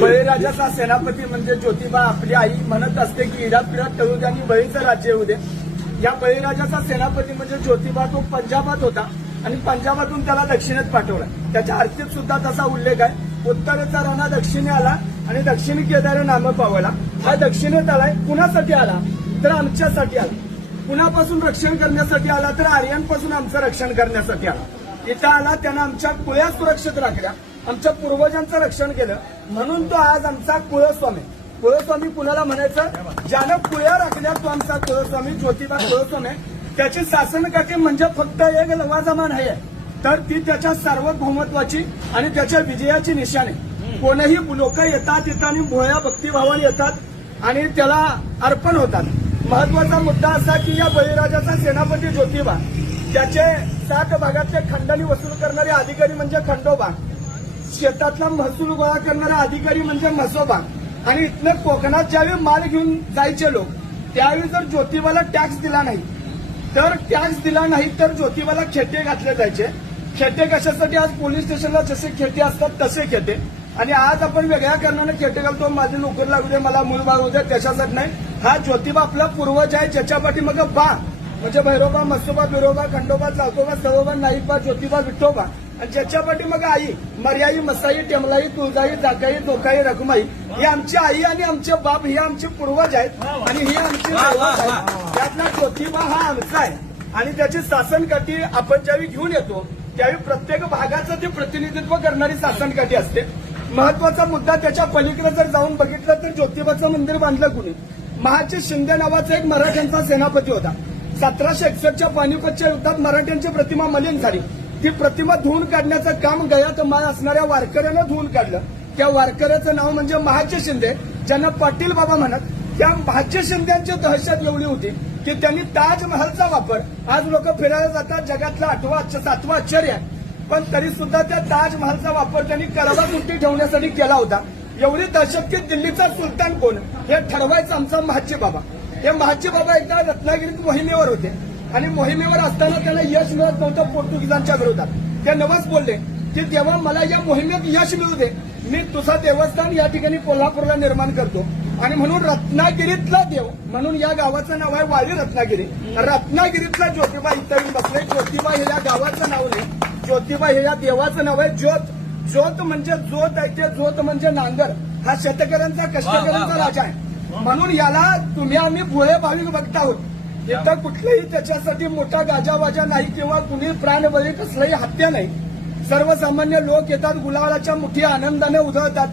बळीराजाचा सेनापती म्हणजे ज्योतिबा आपली आई म्हणत असते की इडापिडात तळू द्या आणि बळीचं राज्य येऊ दे. या बळीराजाचा सेनापती म्हणजे ज्योतिबा तो पंजाबात होता आणि पंजाबातून त्याला दक्षिणेत पाठवला. त्याच्या आरतीत सुद्धा तसा उल्लेख आहे. उत्तरेचा राणा दक्षिणे आला आणि दक्षिणी केदारे नाम पावला. हा दक्षिणेत आलाय कुणासाठी आला तर आमच्यासाठी आला. कुणापासून रक्षण करण्यासाठी आला तर आर्यांपासून आमचं रक्षण करण्यासाठी आला. इथं आला त्यानं आमच्या कुळ्या सुरक्षित राखल्या, आमच्या पूर्वजांचं रक्षण केलं म्हणून तो आज आमचा कुळस्वामी. कुळस्वामी कुणाला म्हणायचं? ज्यानं कुळ्या राखल्या तो आमचा कुळस्वामी ज्योतिबा कुळस्वामी. त्याची शासनकाठी म्हणजे फक्त एक लवाजमान आहे तर ती त्याच्या सार्वभौमत्वाची आणि त्याच्या विजयाची निशाणी. कोणीही लोक येतात इथं आणि भोळ्या भक्तिभावाने येतात आणि त्याला अर्पण होतात. महत्वाचा मुद्दा असा की या बळीराजाचा सेनापती ज्योतिबा, त्याचे 7 भागातले खंडणी वसूल करणारे अधिकारी म्हणजे खंडोबा, शेतातला महसूल गोळा करणारे अधिकारी म्हणजे म्हसोबा आणि इथनं कोकणात ज्यावेळी माल घेऊन जायचे लोक त्यावेळी जर ज्योतिबाला टॅक्स दिला नाही तर ज्योतिबाला खेटे घातले जायचे. खेटे कशासाठी? आज पोलीस स्टेशनला जसे खेटे असतात तसे खेटे. आणि आज आपण वेगळ्या कारणाने खेटे घालतो, माझी नोकरी लागू दे, मला मूल बाळ होऊ दे, त्याच्यासाठी नाही. हा ज्योतिबा आपला पूर्वज आहे ज्याच्या पाठी मग बा म्हणजे भैरोबा, मसोबा, बिरोबा, खंडोबा, चाकोबा, सवोबा, नाईकबा, ज्योतिबा, विठोबा आणि ज्याच्या पाठी मग आई, मर्याई, मसाई, टेमलाई, तुळजाई, जाकाई, दोकाई, रखमाई ही आमची आई आणि आमचे बाप हे आमचे पूर्वज आहेत आणि ही आमची दैवत आहे. त्यातला ज्योतिबा हा आमचा आहे आणि त्याची शासनकाठी आपण ज्यावेळी घेऊन येतो त्यावेळी प्रत्येक भागाचं ते प्रतिनिधित्व करणारी शासनकाठी असते. महत्वाचा मुद्दा त्याच्या पलीकडे जर जाऊन बघितलं तर ज्योतिबाचं मंदिर बांधलं कुणी? महाजी शिंदे नावाचा एक मराठ्यांचा सेनापती होता. 1761च्या पानिपतच्या युद्धात मराठ्यांची प्रतिमा मलिन झाली. ती प्रतिमा धुवून काढण्याचं काम गयात माळ असणाऱ्या वारकऱ्यानं धुवून काढलं. त्या वारकऱ्याचं नाव म्हणजे महाजी शिंदे, ज्यांना पाटील बाबा म्हणत. त्या महाजी शिंद्यांची दहशत एवढी होती की त्यांनी ताजमहलचा वापर, आज लोक फिरायला जातात जगातलं 7वं आश्चर्य आहे, पण तरी सुद्धा त्या ताजमहलचा वापर त्यांनी करवाकुंटी ठेवण्यासाठी केला होता. एवढी दहशत की दिल्लीचा सुलतान कोण हे ठरवायचं आमचा महाजी बाबा. हे महाजी बाबा एकदा रत्नागिरीत मोहिमेवर होते आणि मोहिमेवर असताना त्यांना यश मिळत नव्हतं पोर्तुगीजांच्या विरोधात. ते नवस बोलले की तेव्हा मला या मोहिमेत यश मिळू दे, मी तुझा देवस्थान या ठिकाणी कोल्हापूरला निर्माण करतो. आणि म्हणून रत्नागिरीतला देव म्हणून या गावाचं नाव आहे वाडी रत्नागिरी. रत्नागिरीतला ज्योतिबा इथं येऊन बसले. ज्योतिबा हे या गावाचं नाव नाही, ज्योतिबा हे या देवाचं नाव आहे. ज्योत म्हणजे जोत आहे, ते जोत म्हणजे नांगर. हा शेतकऱ्यांचा कष्टकऱ्यांचा राजा आहे. म्हणून याला तुम्ही आम्ही भोळे भाविक बघत आहोत. इथं कुठलेही त्याच्यासाठी मोठा गाजावाजा नाही किंवा कुणी प्राणबळी कसलाही हत्या नाही. सर्वसामान्य लोक येतात, गुलालाच्या मुठी आनंदाने उधळतात.